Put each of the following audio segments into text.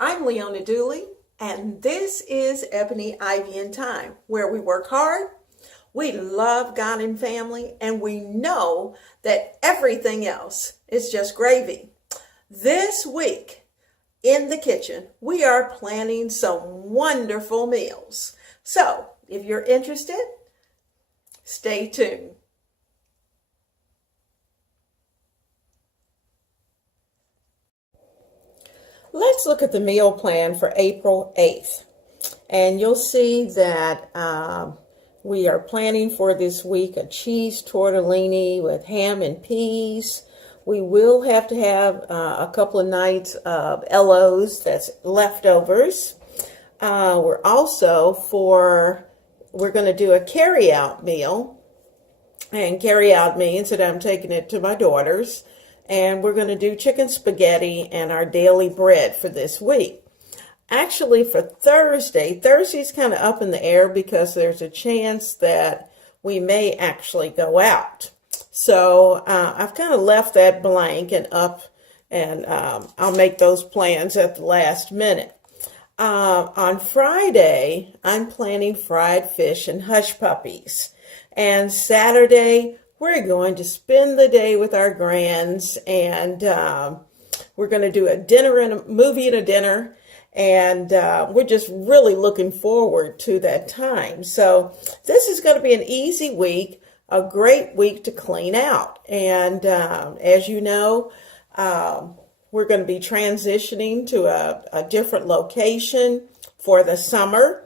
I'm Leona Dooley, and this is Ebony, Ivy, and Thyme, where we work hard, we love God and family, and we know that everything else is just gravy. This week in the kitchen, we are planning some wonderful meals. So, if you're interested, stay tuned. Let's look at the meal plan for April 8th. And you'll see that we are planning for this week a cheese tortellini with ham and peas. We will have to have a couple of nights of LOs, that's leftovers. We're going to do a carry-out meal. And carry-out means that I'm taking it to my daughter's. And we're going to do chicken spaghetti and our daily bread for this week. Actually, for Thursday's kind of up in the air because there's a chance that we may actually go out. So I've kind of left that blank and up, and I'll make those plans at the last minute. On Friday, I'm planning fried fish and Hushpuppies. And Saturday, we're going to spend the day with our grands, and we're going to do a dinner and a movie and a dinner, and we're just really looking forward to that time. So this is going to be an easy week, a great week to clean out. And as you know, we're going to be transitioning to a different location for the summer,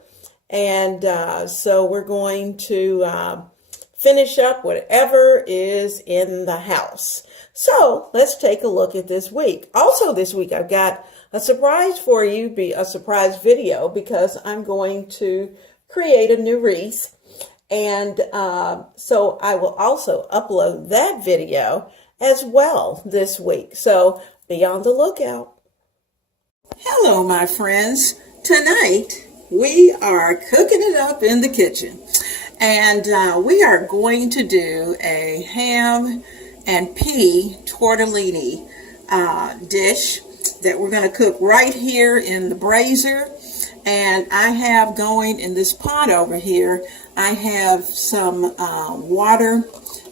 and so we're going to finish up whatever is in the house. So let's take a look at this week. Also this week I've got a surprise for you, a surprise video, because I'm going to create a new wreath. And so I will also upload that video as well this week. So be on the lookout. Hello, my friends. Tonight we are cooking it up in the kitchen. And we are going to do a ham and pea tortellini dish that we're going to cook right here in the brazier. And I have going in this pot over here, I have some water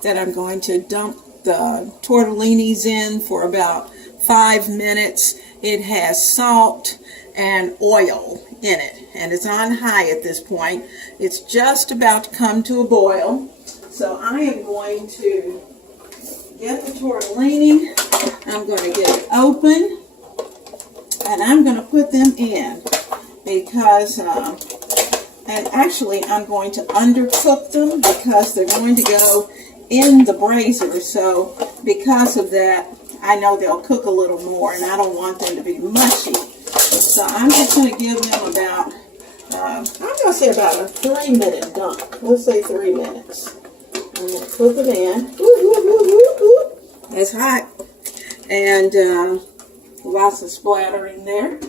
that I'm going to dump the tortellinis in for about 5 minutes. It has salt and oil in it, and it's on high at this point. It's just about to come to a boil. So I am going to get the tortellini, I'm going to get it open, and I'm going to put them in because, and actually I'm going to undercook them because they're going to go in the brazier. So because of that, I know they'll cook a little more, and I don't want them to be mushy. So I'm just going to give them about, I'm going to say about a 3-minute dunk. Let's say 3 minutes. I'm going to put them in. It's hot. And lots of splattering there.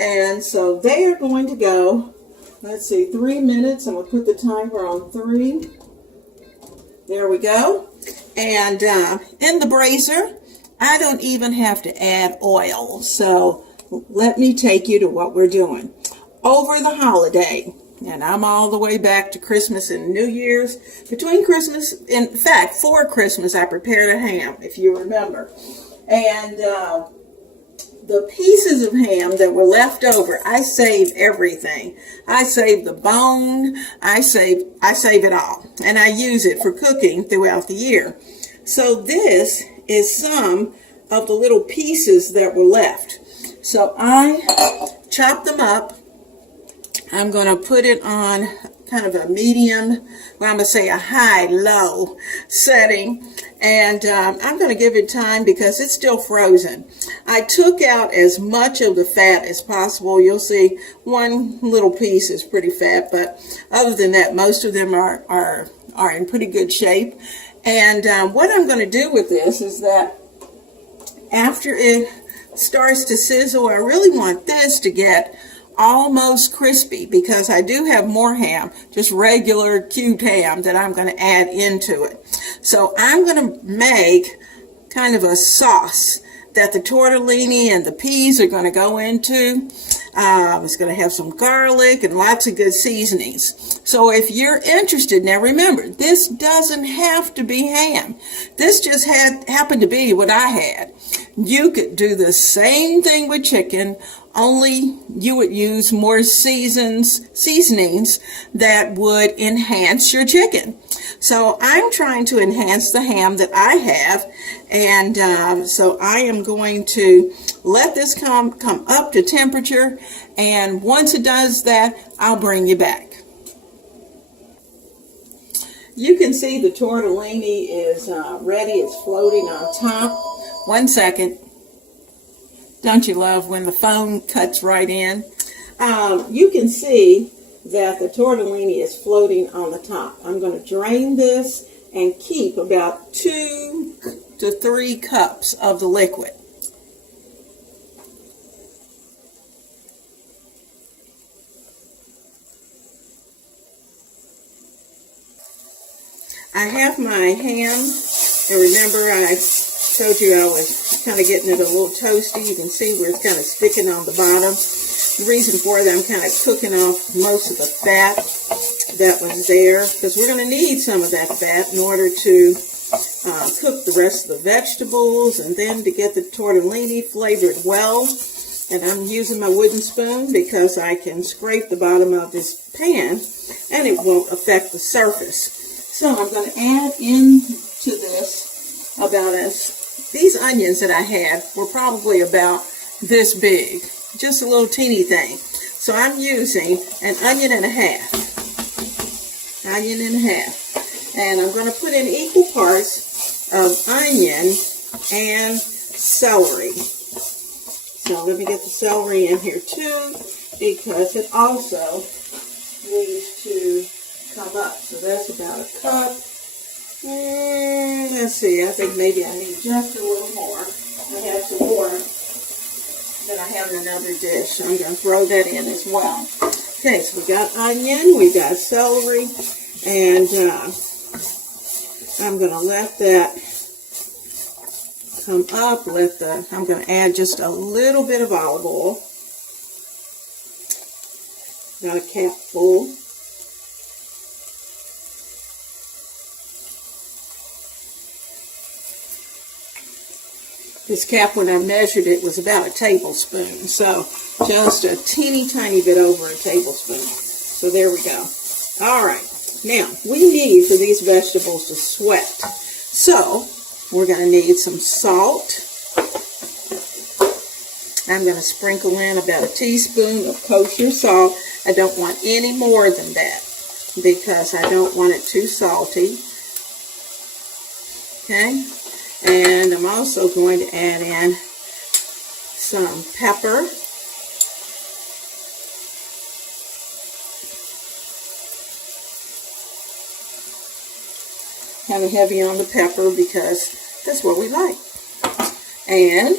And so they are going to go, let's see, 3 minutes. I'm going to put the timer on 3. There we go. And in the brazier, I don't even have to add oil. So let me take you to what we're doing. Over the holiday, and I'm all the way back to Christmas and New Year's. Between Christmas, in fact, for Christmas, I prepared a ham, if you remember. And the pieces of ham that were left over, I saved everything. I saved the bone. I save it all. And I use it for cooking throughout the year. So this is some of the little pieces that were left. So I chop them up. I'm going to put it on kind of a medium, well, I'm going to say a high-low setting. And I'm going to give it time because it's still frozen. I took out as much of the fat as possible. You'll see one little piece is pretty fat, but other than that, most of them are in pretty good shape. And what I'm going to do with this is that after it starts to sizzle, I really want this to get almost crispy because I do have more ham, just regular cubed ham that I'm going to add into it. So I'm going to make kind of a sauce that the tortellini and the peas are going to go into. It's going to have some garlic and lots of good seasonings. So if you're interested, now remember, this doesn't have to be ham. This just happened to be what I had. You could do the same thing with chicken, only you would use more seasonings that would enhance your chicken. So I'm trying to enhance the ham that I have, and so I am going to let this come up to temperature, and once it does that, I'll bring you back. You can see the tortellini is ready. It's floating on top. 1 second. Don't you love when the phone cuts right in? You can see that the tortellini is floating on the top. I'm going to drain this and keep about 2 to 3 cups of the liquid. I have my ham, and remember I told you I was kind of getting it a little toasty. You can see where it's kind of sticking on the bottom. The reason for that, I'm kind of cooking off most of the fat that was there, because we're going to need some of that fat in order to cook the rest of the vegetables, and then to get the tortellini flavored well. And I'm using my wooden spoon because I can scrape the bottom of this pan and it won't affect the surface. So I'm going to add into this these onions that I had were probably about this big, just a little teeny thing. So I'm using an onion and a half. And I'm going to put in equal parts of onion and celery. So let me get the celery in here too, because it also needs to come up. So that's about a cup. Let's see, I think maybe I need just a little more. I have some more that I have in another dish, so I'm going to throw that in as well. Okay, so we got onion, we got celery, and I'm going to let that come up. I'm going to add just a little bit of olive oil, about a cap full. This cap, when I measured it, was about a tablespoon, so just a teeny tiny bit over a tablespoon. So there we go. All right, now we need for these vegetables to sweat, so we're going to need some salt. I'm going to sprinkle in about a teaspoon of kosher salt. I don't want any more than that because I don't want it too salty. Okay. And I'm also going to add in some pepper. Kind of heavy on the pepper because that's what we like. And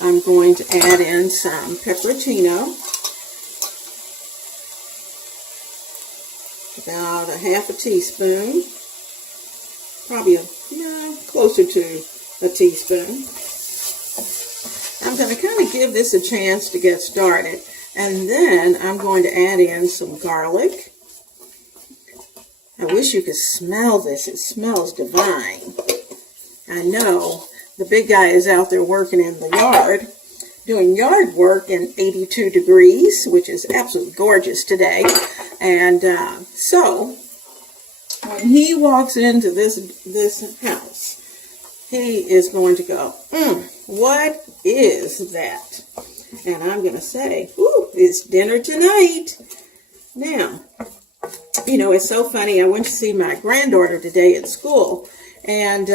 I'm going to add in some pepperoncino. About a half a teaspoon. Probably closer to a teaspoon. I'm going to kind of give this a chance to get started, and then I'm going to add in some garlic. I wish you could smell this. It smells divine. I know the big guy is out there working in the yard, doing yard work in 82 degrees, which is absolutely gorgeous today. And so when he walks into this house, he is going to go, what is that? And I'm going to say, ooh, it's dinner tonight. Now, you know, it's so funny. I went to see my granddaughter today at school, and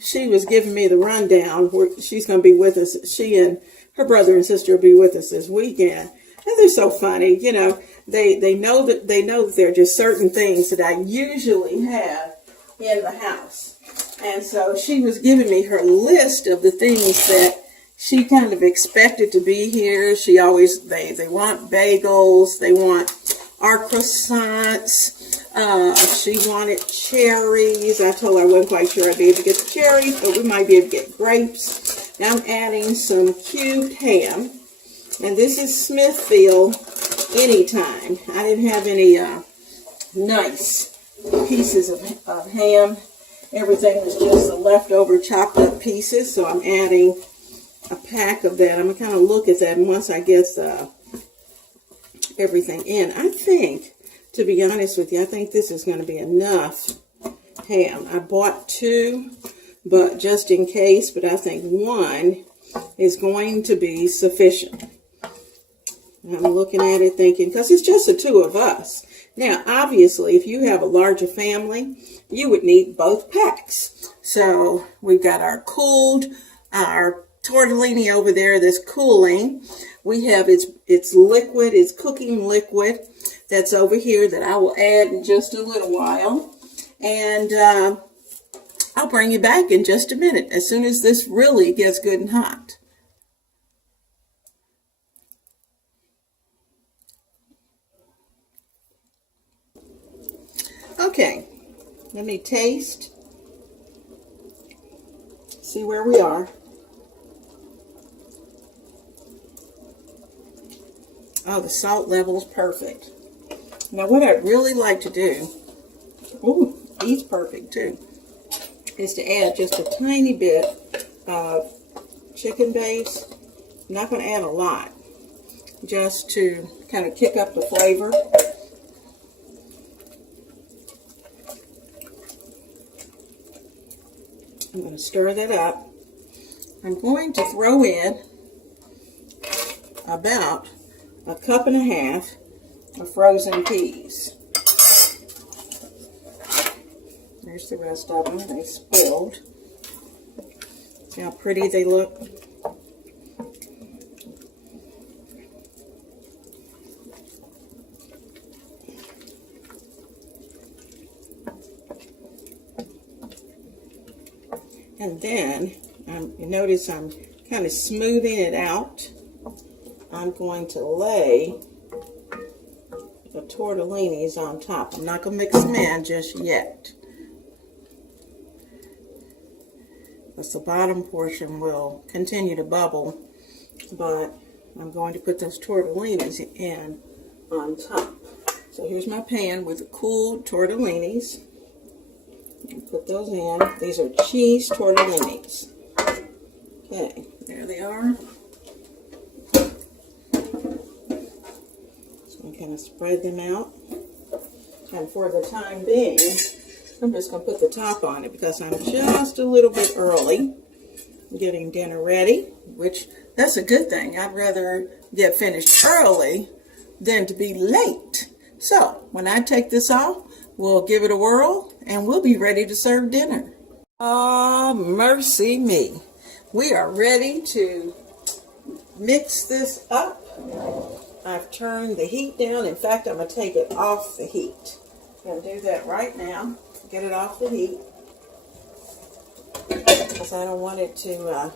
she was giving me the rundown where she's going to be with us. She and her brother and sister will be with us this weekend. And they're so funny, you know. They know that there are just certain things that I usually have in the house. And so she was giving me her list of the things that she kind of expected to be here. She always, they want bagels, they want our croissants, she wanted cherries. I told her I wasn't quite sure I'd be able to get the cherries, but we might be able to get grapes. I'm adding some cubed ham. And this is Smithfield Anytime. I didn't have any nice pieces of ham. Everything was just the leftover chopped up pieces. So I'm adding a pack of that. I'm going to kind of look at that. And once I get everything in, I think, to be honest with you, I think this is going to be enough ham. I bought 2, but just in case, but I think 1 is going to be sufficient. I'm looking at it thinking, because it's just the 2 of us. Now, obviously, if you have a larger family, you would need both packs. So we've got our tortellini over there that's cooling. We have it's liquid, it's cooking liquid that's over here that I will add in just a little while. And I'll bring you back in just a minute as soon as this really gets good and hot. Okay, let me taste, see where we are. Oh, the salt level is perfect. Now, what I'd really like to do, ooh, he's perfect too, is to add just a tiny bit of chicken base. I'm not going to add a lot, just to kind of kick up the flavor. I'm going to stir that up. I'm going to throw in about 1.5 cups of frozen peas. There's the rest of them. They spilled. See how pretty they look? And then, you notice I'm kind of smoothing it out. I'm going to lay the tortellinis on top. I'm not going to mix them in just yet, because the bottom portion will continue to bubble, but I'm going to put those tortellinis in on top. So here's my pan with the cooled tortellinis. Put those in. These are cheese tortellinis. Okay, there they are. So I'm kind of spread them out. And for the time being, I'm just going to put the top on it because I'm just a little bit early getting dinner ready, which that's a good thing. I'd rather get finished early than to be late. So when I take this off, we'll give it a whirl and we'll be ready to serve dinner. Oh, mercy me. We are ready to mix this up. I've turned the heat down. In fact, I'm going to take it off the heat. I'm going to do that right now. Get it off the heat, because I don't want it to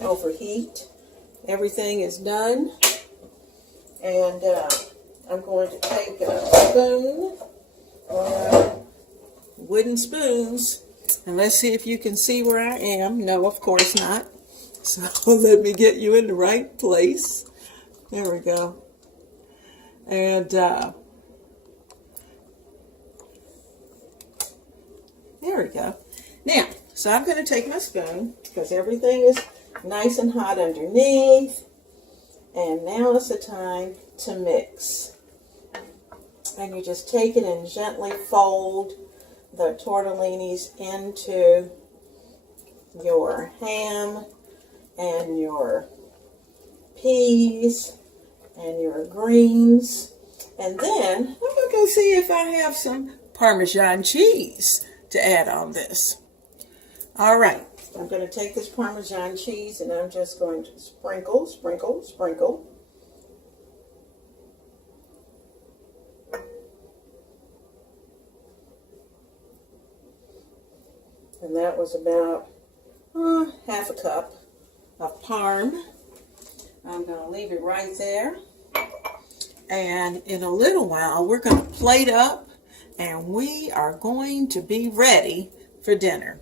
overheat. Everything is done. And I'm going to take a spoon, or wooden spoons, and let's see if you can see where I am. No, of course not. So let me get you in the right place. There we go. And there we go. Now, so I'm going to take my spoon, because everything is nice and hot underneath. And now is the time to mix. And you just take it and gently fold the tortellinis into your ham and your peas and your greens. And then I'm going to go see if I have some Parmesan cheese to add on this. All right, I'm going to take this Parmesan cheese and I'm just going to sprinkle, sprinkle, sprinkle. And that was about 1/2 cup of Parm. I'm going to leave it right there. And in a little while, we're going to plate up and we are going to be ready for dinner.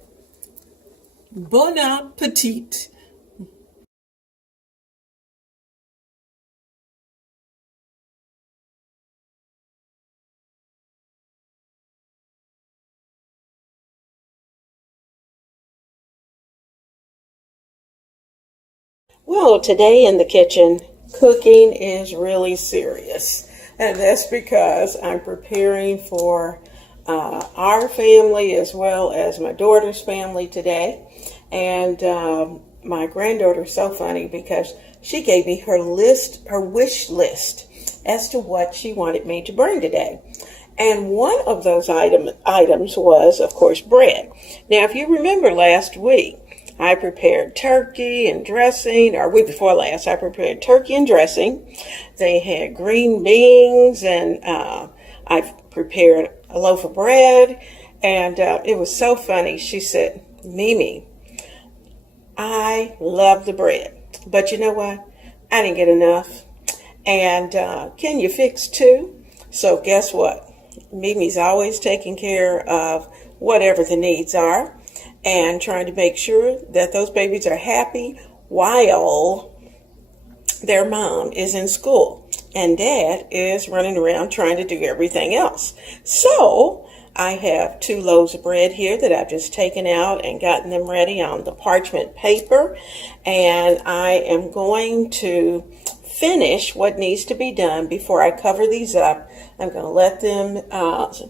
Bon appetit. Well, today in the kitchen, cooking is really serious. And that's because I'm preparing for our family as well as my daughter's family today. And my granddaughter's so funny because she gave me her wish list as to what she wanted me to bring today. And one of those items was, of course, bread. Now, if you remember last week, I prepared turkey and dressing, or week before last, I prepared turkey and dressing. They had green beans, and I prepared a loaf of bread, and it was so funny. She said, Mimi, I love the bread, but you know what? I didn't get enough, and can you fix two? So guess what? Mimi's always taking care of whatever the needs are, and trying to make sure that those babies are happy while their mom is in school and dad is running around trying to do everything else. So I have 2 loaves of bread here that I've just taken out and gotten them ready on the parchment paper, and I am going to finish what needs to be done before I cover these up. I'm going to let them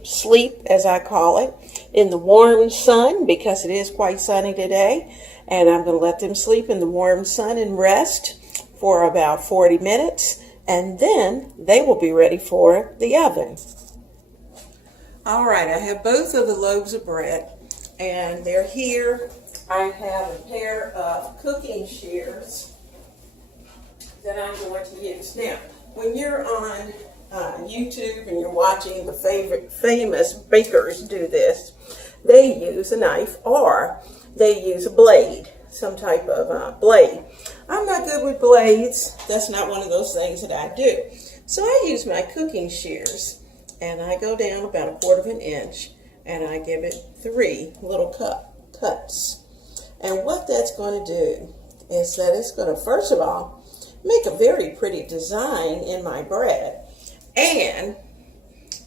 sleep, as I call it, in the warm sun because it is quite sunny today. And I'm going to let them sleep in the warm sun and rest for about 40 minutes. And then they will be ready for the oven. All right, I have both of the loaves of bread and they're here. I have a pair of cooking shears that I'm going to use. Now, when you're on YouTube and you're watching the famous bakers do this, they use a knife or they use a blade, some type of blade. I'm not good with blades. That's not one of those things that I do. So I use my cooking shears and I go down about 1/4 inch and I give it 3 little cuts. And what that's going to do is that it's going to, first of all, make a very pretty design in my bread, and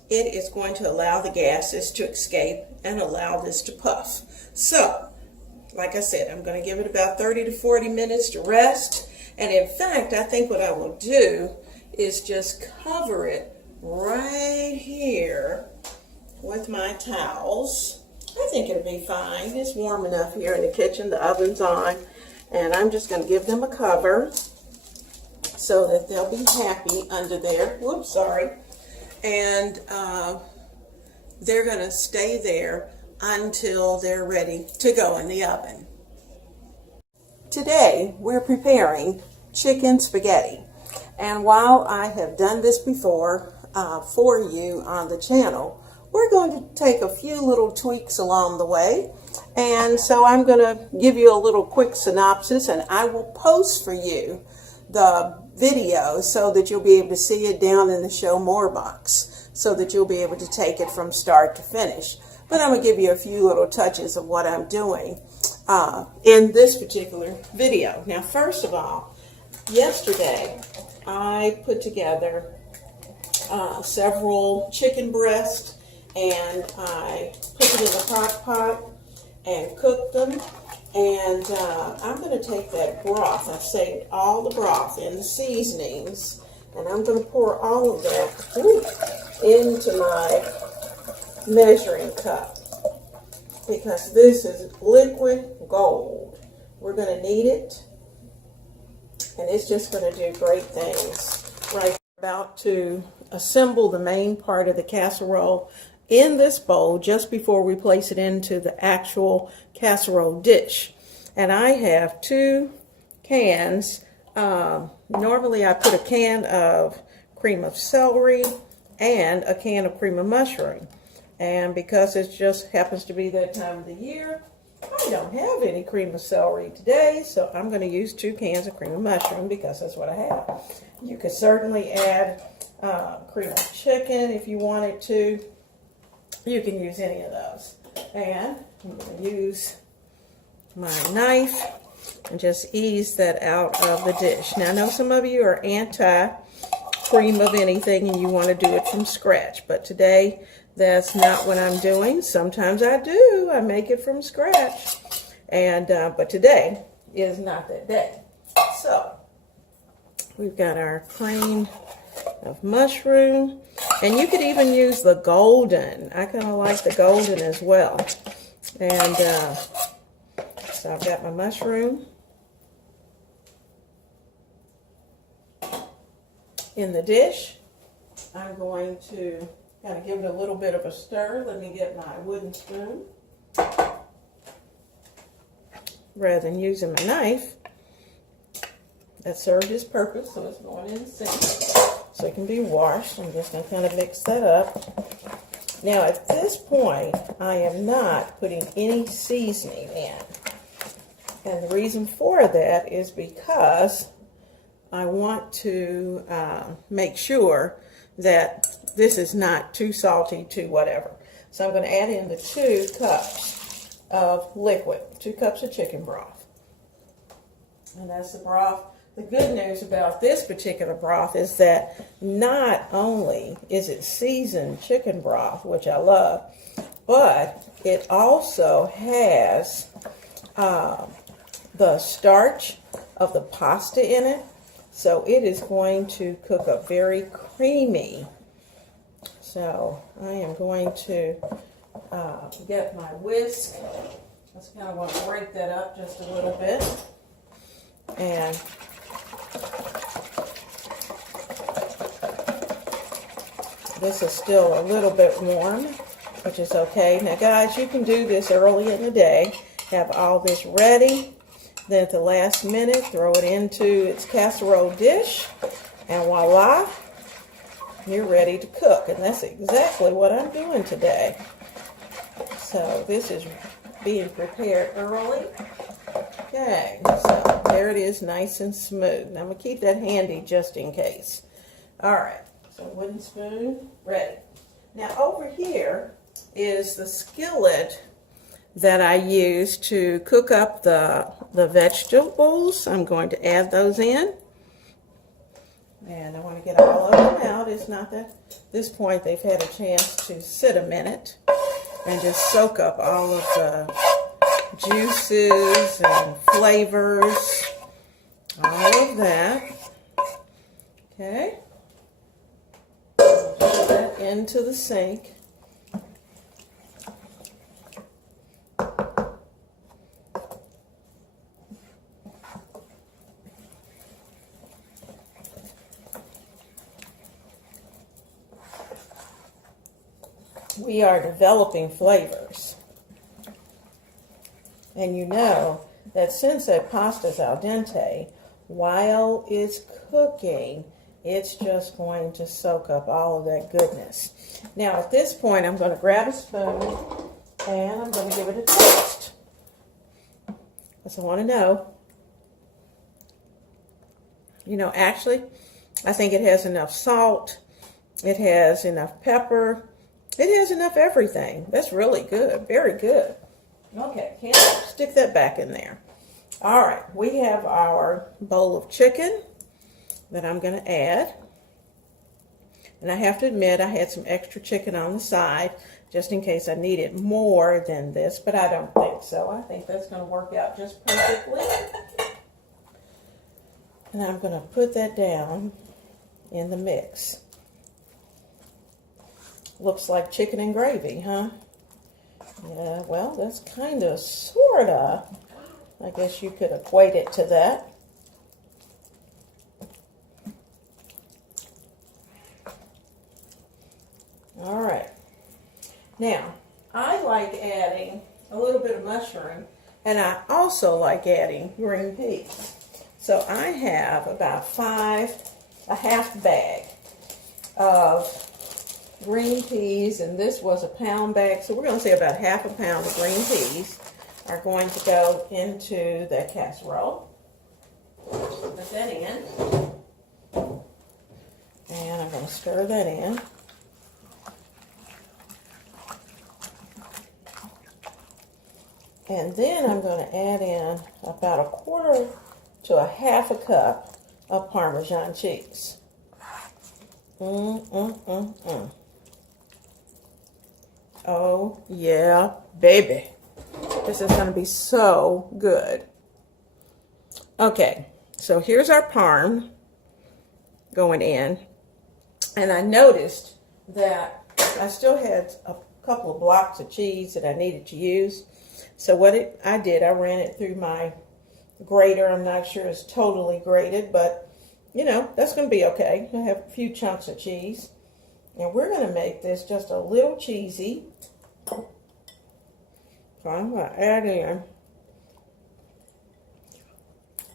it is going to allow the gases to escape and allow this to puff. So, like I said, I'm going to give it about 30 to 40 minutes to rest, and in fact, I think what I will do is just cover it right here with my towels. I think it'll be fine. It's warm enough here in the kitchen. The oven's on, and I'm just going to give them a cover so that they'll be happy under there. Whoops, sorry. And they're going to stay there until they're ready to go in the oven. Today, we're preparing chicken spaghetti. And while I have done this before for you on the channel, we're going to take a few little tweaks along the way. And so I'm going to give you a little quick synopsis, and I will post for you the video so that you'll be able to see it down in the show more box so that you'll be able to take it from start to finish. But I'm going to give you a few little touches of what I'm doing in this particular video. Now, first of all, yesterday I put together several chicken breasts and I put them in the crock pot and cooked them. And I'm going to take that broth. I've saved all the broth and the seasonings, and I'm going to pour all of that into my measuring cup because this is liquid gold. We're going to need it, and it's just going to do great things. Right, about to assemble the main part of the casserole in this bowl just before we place it into the actual casserole dish. And I have 2 cans. Normally I put a can of cream of celery and a can of cream of mushroom. And because it just happens to be that time of the year, I don't have any cream of celery today, so I'm going to use 2 cans of cream of mushroom because that's what I have. You could certainly add cream of chicken if you wanted to. You can use any of those. And I'm going to use my knife and just ease that out of the dish. Now, I know some of you are anti-cream of anything and you want to do it from scratch, but today that's not what I'm doing. Sometimes I do. I make it from scratch, and but today is not that day. So we've got our cream of mushroom, and you could even use the golden. I kind of like the golden as well. And so I've got my mushroom in the dish. I'm going to kind of give it a little bit of a stir. Let me get my wooden spoon rather than using my knife. That served its purpose, so it's going in the sink so it can be washed. I'm just going to kind of mix that up. Now, at this point, I am not putting any seasoning in. And the reason for that is because I want to make sure that this is not too salty, too whatever. So I'm going to add in the 2 cups of liquid, 2 cups of chicken broth. And that's the broth. The good news about this particular broth is that not only is it seasoned chicken broth, which I love, but it also has the starch of the pasta in it. So it is going to cook up very creamy. So I am going to get my whisk. I just kind of want to break that up just a little bit. And this is still a little bit warm, which is okay. Now, guys, you can do this early in the day. Have all this ready. Then at the last minute, throw it into its casserole dish. And voila, you're ready to cook. And that's exactly what I'm doing today. So this is being prepared early. Okay, so there it is, nice and smooth. Now I'm going to keep that handy just in case. All right, so wooden spoon, ready. Now over here is the skillet that I use to cook up the vegetables. I'm going to add those in. And I want to get all of them out. It's not that at this point they've had a chance to sit a minute and just soak up all of the juices and flavors, all of that. Okay. Put that into the sink. We are developing flavors. And you know that since that pasta is al dente, while it's cooking, it's just going to soak up all of that goodness. Now at this point, I'm going to grab a spoon and I'm going to give it a taste. Because I want to know, you know, actually, I think it has enough salt. It has enough pepper. It has enough everything. That's really good. Very good. Okay, can't stick that back in there. All right, we have our bowl of chicken that I'm going to add. And I have to admit, I had some extra chicken on the side just in case I needed more than this, but I don't think so. I think that's going to work out just perfectly. And I'm going to put that down in the mix. Looks like chicken and gravy, huh? Yeah, well, that's kind of, sort of. I guess you could equate it to that. All right. Now, I like adding a little bit of mushroom, and I also like adding green peas. So I have about a half bag of green peas, and this was a pound bag, so we're going to say about half a pound of green peas are going to go into the casserole. Put that in, and I'm going to stir that in. And then I'm going to add in about a quarter to a half a cup of Parmesan cheese. Oh, yeah, baby. This is going to be so good. Okay, so here's our parm going in. And I noticed that I still had a couple of blocks of cheese that I needed to use. So what I did, I ran it through my grater. I'm not sure it's totally grated, but you know, that's going to be okay. I have a few chunks of cheese. And we're going to make this just a little cheesy. So I'm going to add in,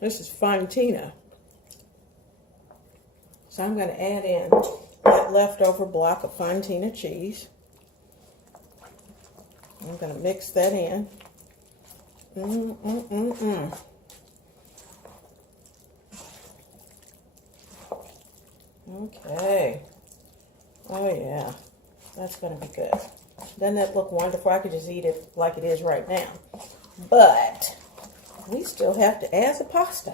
this is Fontina. So I'm going to add in that leftover block of Fontina cheese. I'm going to mix that in. Okay. Oh yeah, that's going to be good. Doesn't that look wonderful? I could just eat it like it is right now. But we still have to add the pasta.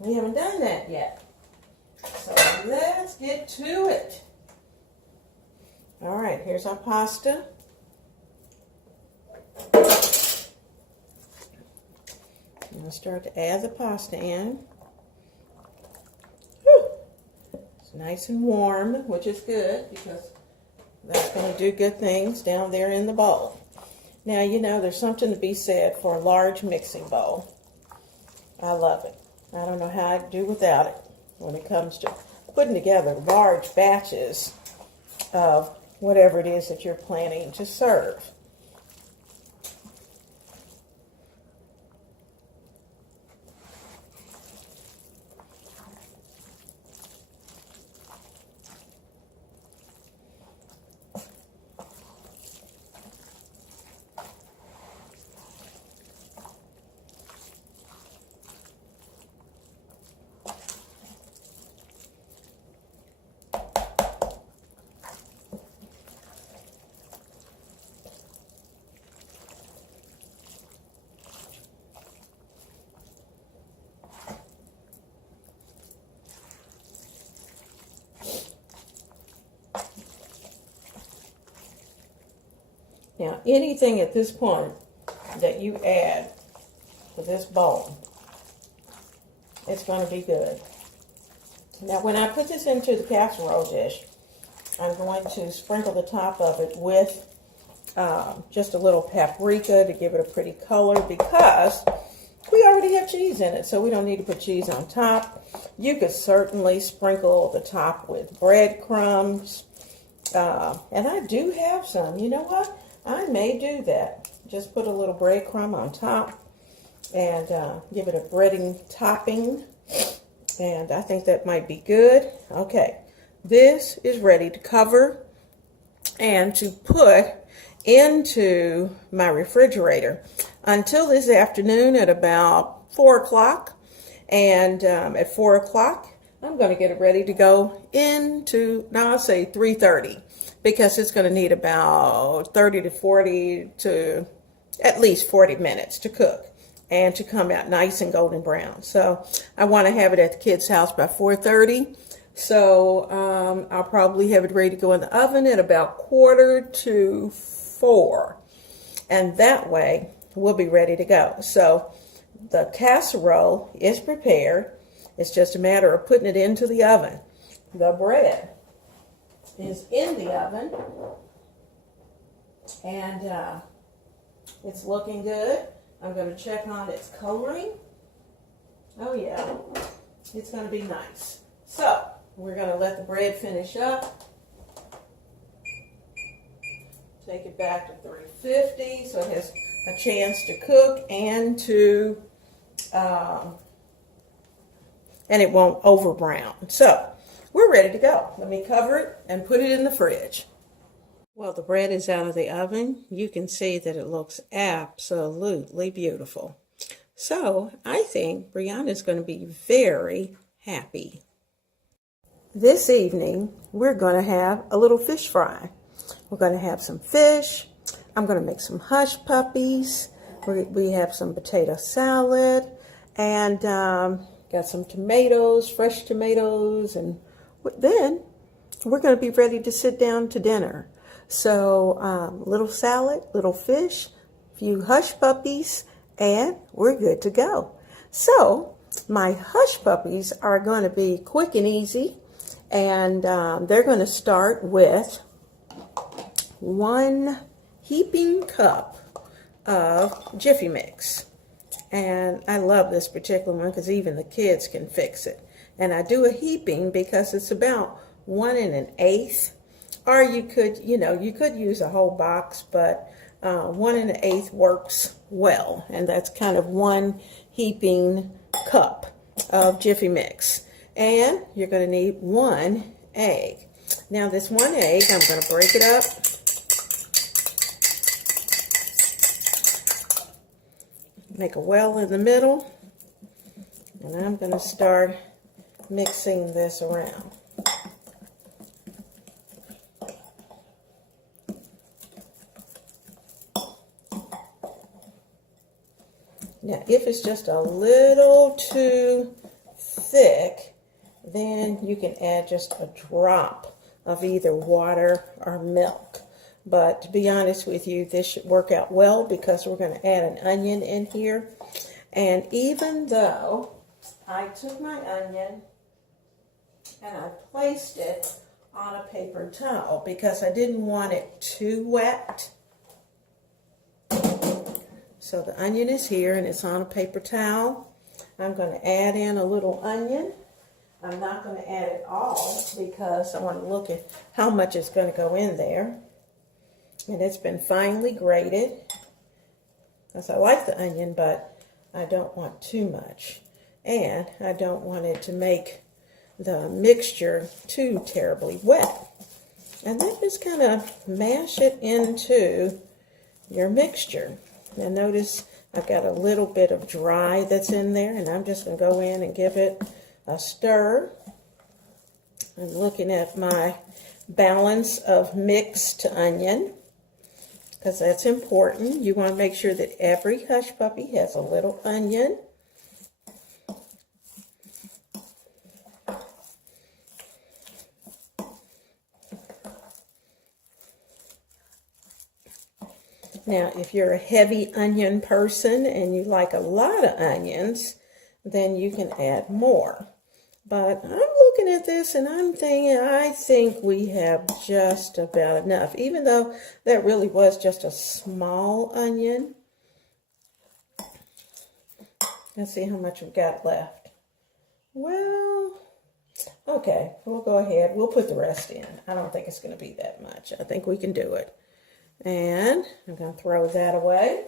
We haven't done that yet. So let's get to it. All right, here's our pasta. I'm going to start to add the pasta in. Whew. It's nice and warm, which is good because that's going to do good things down there in the bowl. Now, you know, there's something to be said for a large mixing bowl. I love it. I don't know how I'd do without it when it comes to putting together large batches of whatever it is that you're planning to serve. Now, anything at this point that you add to this bowl, it's going to be good. Now, when I put this into the casserole dish, I'm going to sprinkle the top of it with just a little paprika to give it a pretty color because we already have cheese in it, so we don't need to put cheese on top. You could certainly sprinkle the top with breadcrumbs, and I do have some. You know what? I may do that. Just put a little breadcrumb on top and give it a breading topping. And I think that might be good. Okay, this is ready to cover and to put into my refrigerator until this afternoon at about 4 o'clock. And at 4 o'clock, I'm going to get it ready to go into, now I'll say 3:30. Because it's going to need about 30 to 40 to at least 40 minutes to cook and to come out nice and golden brown. So I want to have it at the kids' house by 4:30. So I'll probably have it ready to go in the oven at about 3:45. And that way we'll be ready to go. So the casserole is prepared. It's just a matter of putting it into the oven. The bread is in the oven, and it's looking good. I'm going to check on its coloring. Oh yeah, it's going to be nice. So we're going to let the bread finish up. Take it back to 350 so it has a chance to cook and to and it won't over brown. So we're ready to go. Let me cover it and put it in the fridge. Well, the bread is out of the oven. You can see that it looks absolutely beautiful. So I think Brianna's going to be very happy. This evening, we're going to have a little fish fry. We're going to have some fish. I'm going to make some hush puppies. We have some potato salad, and got some tomatoes, fresh tomatoes, and then we're going to be ready to sit down to dinner. So little salad, little fish, few hush puppies, and we're good to go. So my hush puppies are going to be quick and easy, and they're going to start with 1 heaping cup of Jiffy mix. And I love this particular one because even the kids can fix it. And I do a heaping because it's about 1 1/8. Or you could, you could use a whole box, but 1 1/8 works well. And that's kind of 1 heaping cup of Jiffy mix. And you're going to need 1 egg. Now this 1 egg, I'm going to break it up. Make a well in the middle. And I'm going to start mixing this around. Now, if it's just a little too thick, then you can add just a drop of either water or milk. But to be honest with you, this should work out well because we're going to add an onion in here. And even though I took my onion and I placed it on a paper towel because I didn't want it too wet. So the onion is here and it's on a paper towel. I'm going to add in a little onion. I'm not going to add it all because I want to look at how much is going to go in there. And it's been finely grated because I like the onion, but I don't want too much. And I don't want it to make the mixture too terribly wet. And then just kind of mash it into your mixture. Now notice I've got a little bit of dry that's in there, and I'm just going to go in and give it a stir. I'm looking at my balance of mixed onion because that's important. You want to make sure that every hush puppy has a little onion. Now, if you're a heavy onion person and you like a lot of onions, then you can add more. But I'm looking at this and I'm thinking, I think we have just about enough. Even though that really was just a small onion. Let's see how much we've got left. Well, okay, we'll go ahead. We'll put the rest in. I don't think it's going to be that much. I think we can do it. And I'm going to throw that away.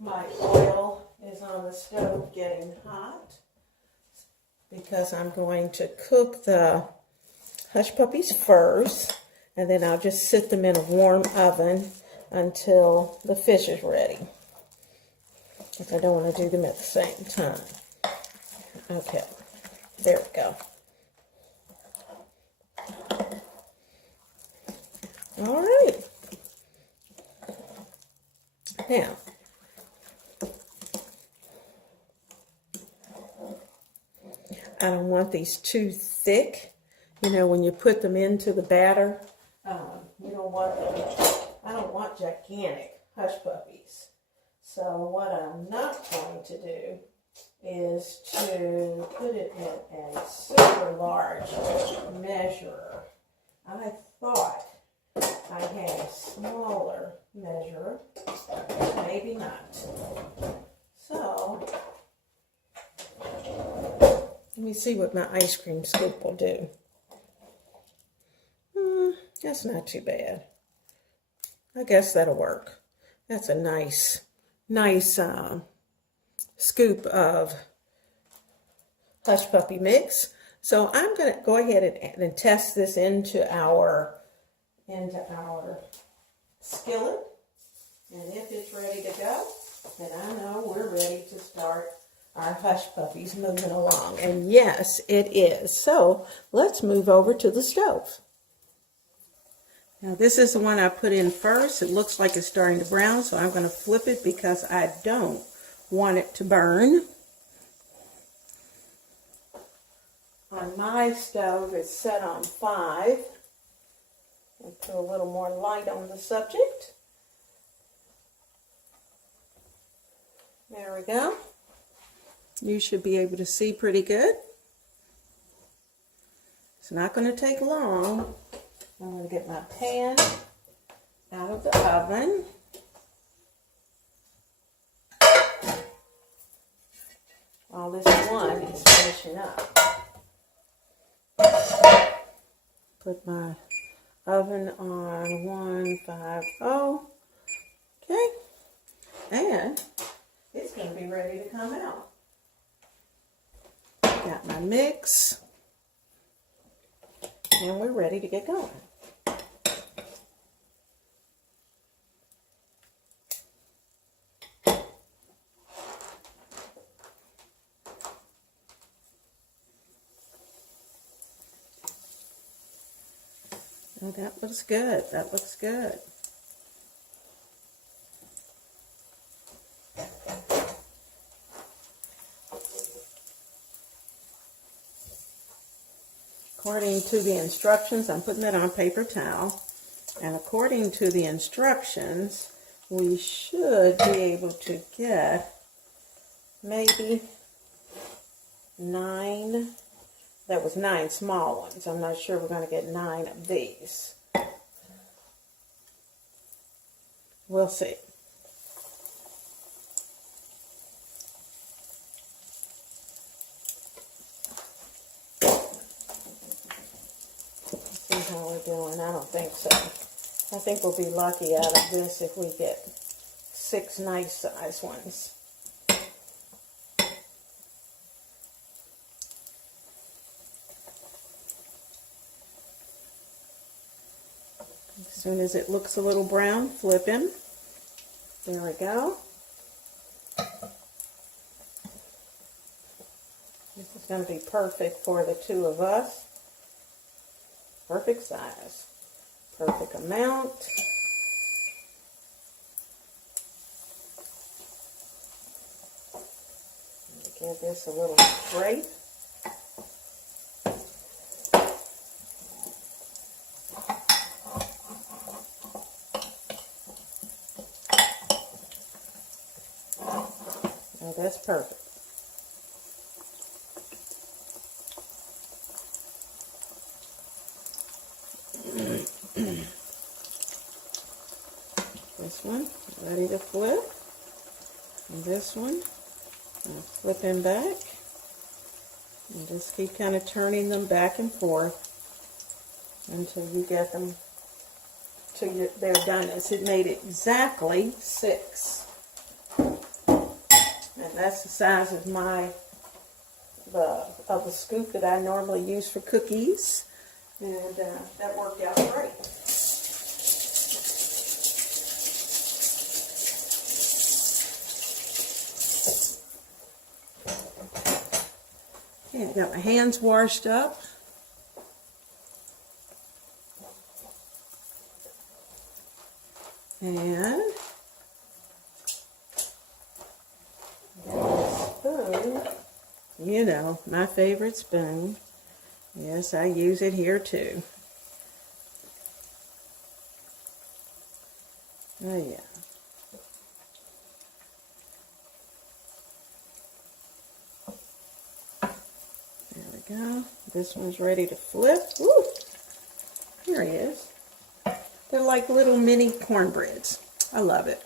My oil is on the stove getting hot because I'm going to cook the hush puppies first, and then I'll just sit them in a warm oven until the fish is ready. Because I don't want to do them at the same time. Okay, there we go. All right. Now, I don't want these too thick. You know, when you put them into the batter, you don't want them. I don't want gigantic hush puppies. So what I'm not going to do is to put it in a super large measurer. I thought I had a smaller measure, maybe not. So, let me see what my ice cream scoop will do. That's not too bad. I guess that'll work. That's a nice scoop of hush puppy mix. So I'm going to go ahead and test this into our skillet, and if it's ready to go, then I know we're ready to start our hush puppies moving along. And yes, it is. So let's move over to the stove. Now this is the one I put in first. It looks like it's starting to brown, so I'm going to flip it because I don't want it to burn. On my stove, it's set on 5. I'll put a little more light on the subject. There we go. You should be able to see pretty good. It's not going to take long. I'm going to get my pan out of the oven. While this one is finishing up. Put my oven on 150. Okay. And it's going to be ready to come out. Got my mix. And we're ready to get going. Oh, that looks good. That looks good. According to the instructions, I'm putting it on paper towel, and according to the instructions, we should be able to get maybe 9. That was 9 small ones. I'm not sure we're going to get 9 of these. We'll see. Let's see how we're doing. I don't think so. I think we'll be lucky out of this if we get 6 nice size ones. As soon as it looks a little brown, flip him. There we go. This is going to be perfect for the 2 of us. Perfect size. Perfect amount. Give this a little scrape. Now that's perfect. This one, ready to flip. And this one, I'll flip him back. And just keep kind of turning them back and forth until you get them to their doneness. It made exactly 6. And that's the size of the scoop that I normally use for cookies. And that worked out great. Okay, I got my hands washed up. And spoon, you know, my favorite spoon. Yes, I use it here too. Oh yeah. There we go. This one's ready to flip. Woo! Here he is. They're like little mini cornbreads. I love it.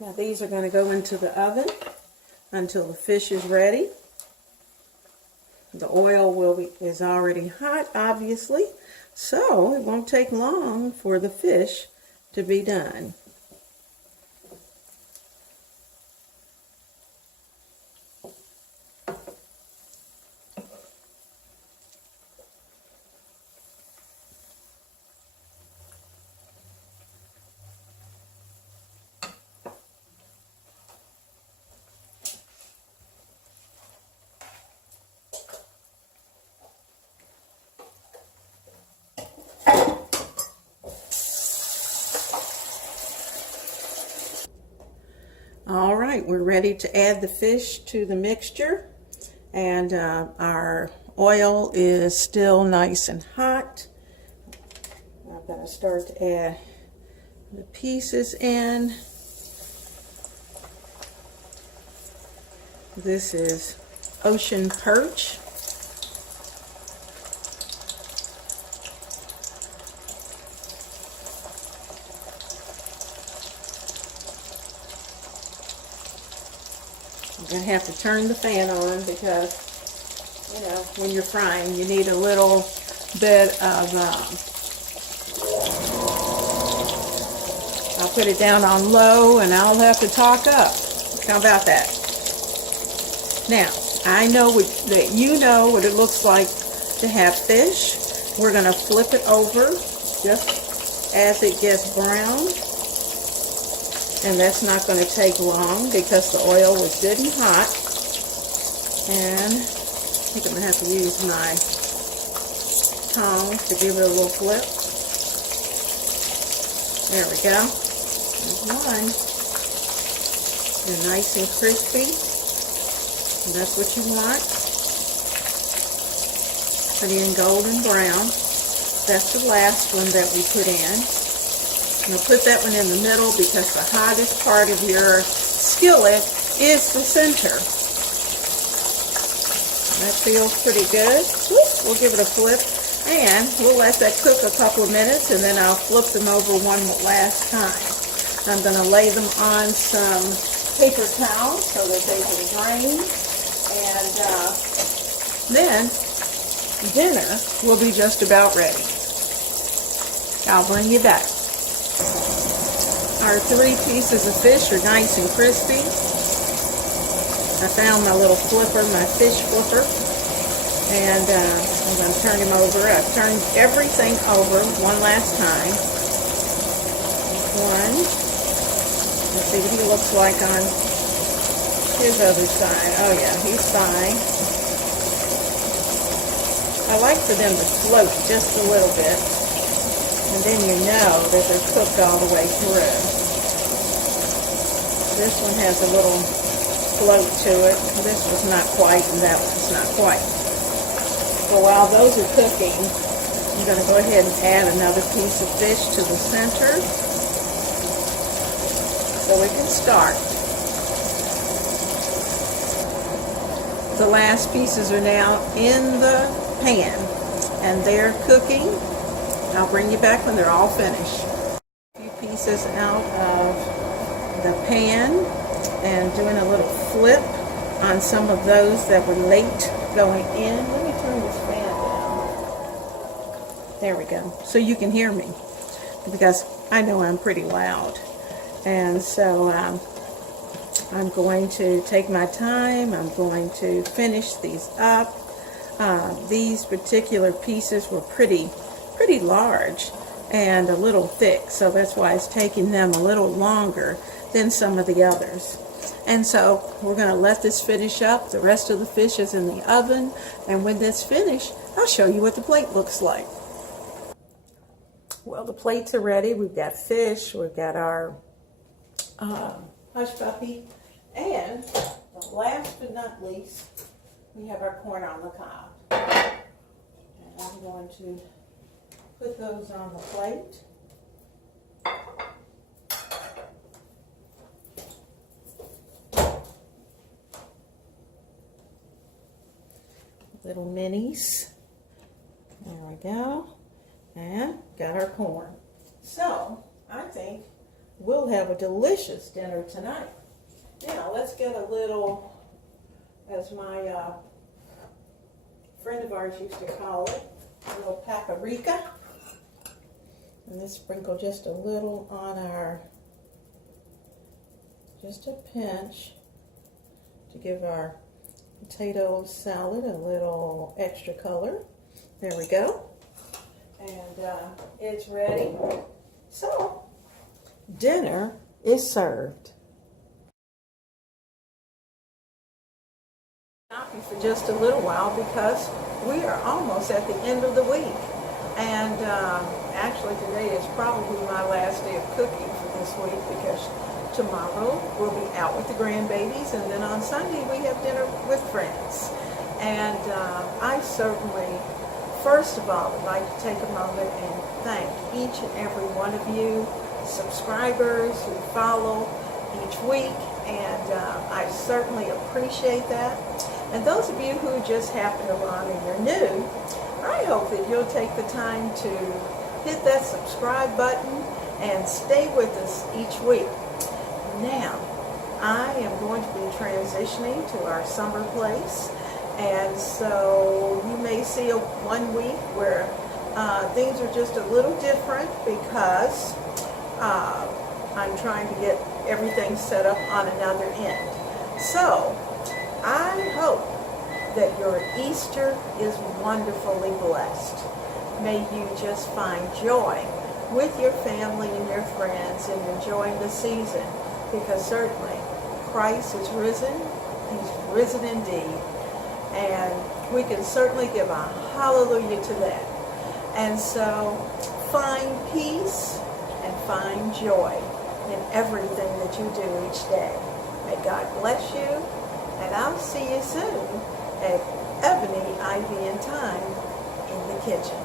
Now these are going to go into the oven until the fish is ready. The oil is already hot, obviously, so it won't take long for the fish to be done. All right, we're ready to add the fish to the mixture, and our oil is still nice and hot. I'm going to start to add the pieces in. This is ocean perch. You're going to have to turn the fan on because, you know, when you're frying, you need a little bit of, I'll put it down on low and I'll have to talk up. How about that? Now, I know that you know what it looks like to have fish. We're going to flip it over just as it gets brown. And that's not going to take long because the oil was good and hot. And I think I'm going to have to use my tongs to give it a little flip. There we go. There's one. They're nice and crispy. And that's what you want. Pretty and golden brown. That's the last one that we put in. I'm going to put that one in the middle because the hottest part of your skillet is the center. That feels pretty good. We'll give it a flip and we'll let that cook a couple of minutes and then I'll flip them over one last time. I'm going to lay them on some paper towels so that they can drain, and then dinner will be just about ready. I'll bring you back. Our 3 pieces of fish are nice and crispy. I found my little flipper, my fish flipper, and I'm going to turn him over. I've turned everything over one last time. One. Let's see what he looks like on his other side. Oh yeah, he's fine. I like for them to float just a little bit. And then you know that they're cooked all the way through. This one has a little float to it. This was not quite, and that one's not quite. So while those are cooking, I'm going to go ahead and add another piece of fish to the center so we can start. The last pieces are now in the pan, and they're cooking. I'll bring you back when they're all finished. A few pieces out of the pan and doing a little flip on some of those that were late going in. Let me turn this fan down. There we go. So you can hear me because I know I'm pretty loud. And so I'm going to take my time. I'm going to finish these up. These particular pieces were pretty large and a little thick, so that's why it's taking them a little longer than some of the others. And so we're going to let this finish up. The rest of the fish is in the oven, and when that's finished, I'll show you what the plate looks like. Well, the plates are ready. We've got fish, we've got our hush puppy, and last but not least, we have our corn on the cob. And I'm going to put those on the plate. Little minis. There we go. And got our corn. So, I think we'll have a delicious dinner tonight. Now, let's get a little, as my friend of ours used to call it, a little paprika. And let's sprinkle just a little on our, just a pinch to give our potato salad a little extra color. There we go. And it's ready. So, dinner is served. Stop you for just a little while because we are almost at the end of the week. And actually today is probably my last day of cooking for this week because tomorrow we'll be out with the grandbabies, and then on Sunday we have dinner with friends. And I certainly, first of all, would like to take a moment and thank each and every one of you subscribers who follow each week, and I certainly appreciate that. And those of you who just happened along and you're new, I hope that you'll take the time to hit that subscribe button and stay with us each week. Now, I am going to be transitioning to our summer place, and so you may see one week where things are just a little different because I'm trying to get everything set up on another end. So, I hope that your Easter is wonderfully blessed. May you just find joy with your family and your friends and enjoying the season, because certainly Christ is risen. He's risen indeed. And we can certainly give a hallelujah to that. And so find peace and find joy in everything that you do each day. May God bless you, and I'll see you soon at Ebony, Ivy, and Thyme in the kitchen.